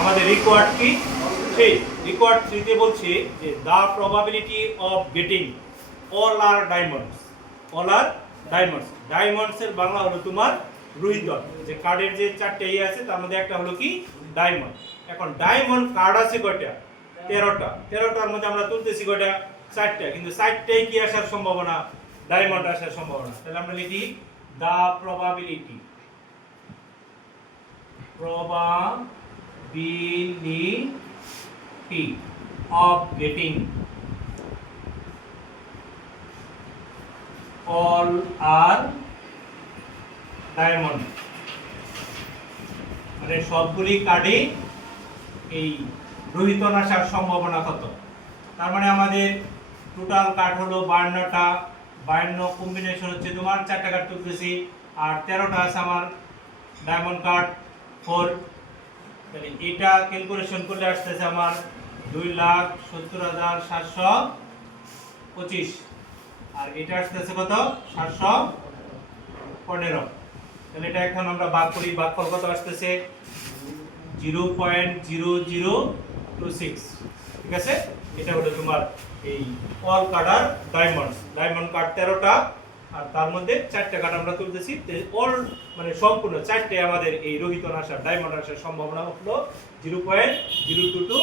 আমাদের রিকোয়ার্ড কি? সেই রিকোয়ার্ড থ্রিতে বলছে যে the probability of getting all are diamonds all are diamonds ডায়মন্ডসের Bangla হলো তোমার রুহিতন যে কার্ডের যে চারটে ইয়ে আছে, তার মধ্যে একটা হলো কি? ডায়মন্ড এখন ডায়মন্ড কার্ড আছে কয়টা? তেরোটা। তেরোটার মধ্যে আমরা তুলতেছি কয়টা? চারটা। কিন্তু চারটাই কি আসার সম্ভাবনা? ডায়মন্ড আসার সম্ভাবনা। তাহলে আমরা লিখি the probability probability of getting all are diamond. মানে সবগুলি কার্ডে এই রোহিতন আসার সম্ভাবনা কত? তার মানে আমাদের টোটাল কার্ড হলো বায়ান্নটা বায়ান্ন কম্বিনেশন হচ্ছে তোমার চারটা কার্ড তুলতেছি, আর তেরোটা আছে আমার ডায়মন্ড কার্ড ফোর তাহলে এটা ক্যালকুলেশন করলে আসতেছে আমার দুই লাখ সত্তর হাজার সাতশো পঁচিশ। আর এটা আসতেছে কত? সাতশো পনেরো। তাহলে এটা এখন আমরা ভাগ করি, ভাগফল কত আসতেছে? Zero point zero zero two six. ঠিক আছে? এটা হলো তোমার এই অল কার্ডার ডায়মন্ডস ডায়মন্ড কার্ড তেরোটা। আর তার মধ্যে চারটে কার্ড আমরা তুলতেছি। অল মানে সম্পূর্ণ চারটে আমাদের এই রোহিত আসার ডায়মন্ড আসার সম্ভাবনা হলো zero point zero two two